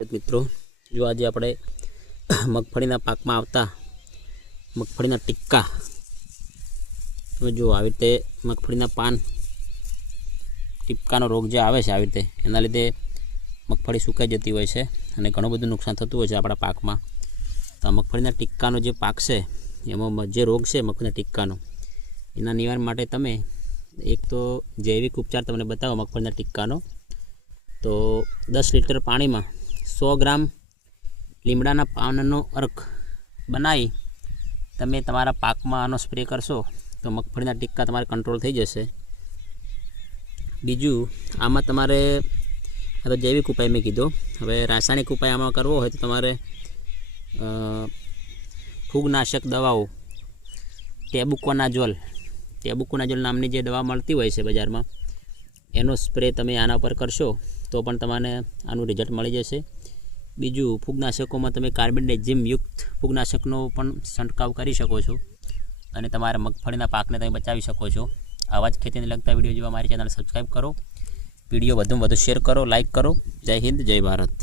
મિત્રો જો આજે આપણે મગફળીના પાકમાં આવતા મગફળીના ટિક્કા તમે જો આવી રીતે મગફળીના પાન ટિક્કાનો રોગ જે આવે છે આવી રીતે એના લીધે મગફળી સુકાઈ જતી હોય છે અને ઘણું બધું નુકસાન થતું હોય છે આપણા પાકમાં। તો મગફળીના ટિક્કાનો જે પાક છે એમાં જે રોગ છે મગફળીના ટિક્કાનો એના નિવારણ માટે તમે એક તો જૈવિક ઉપચાર તમને બતાવો મગફળીના ટિક્કાનો। તો 10 લીટર પાણીમાં 100 ગ્રામ લીમડાના પાનનો અર્ક બનાવી તમે તમારા પાકમાં આનો સ્પ્રે કરશો તો મગફળીના ટિક્કા તમારે કંટ્રોલ થઈ જશે। બીજું આમાં તમારે આ તો જૈવિક ઉપાય મેં કીધો, હવે રાસાયણિક ઉપાય આમાં કરવો હોય તો તમારે ફૂગનાશક દવાઓ ટેબુકોનાઝોલ નામની જે દવા મળતી હોય છે બજારમાં એનો સ્પ્રે તમે આના પર કરશો તો પણ તમને આનું રિઝલ્ટ મળી જશે। બીજું ફૂગનાશકોમાં તમે કાર્બેન્ડાઝિમ યુક્ત ફૂગનાશકનો પણ છંટકાવ કરી શકો છો અને તમારા મગફળીના પાકને તમે બચાવી શકો છો। આવા જ ખેતીને લગતા વિડીયો જોવા મારી ચેનલ સબસ્ક્રાઈબ કરો, વિડીયો વધુમાં વધુ શેર કરો, લાઇક કરો। જય હિન્દ, જય ભારત।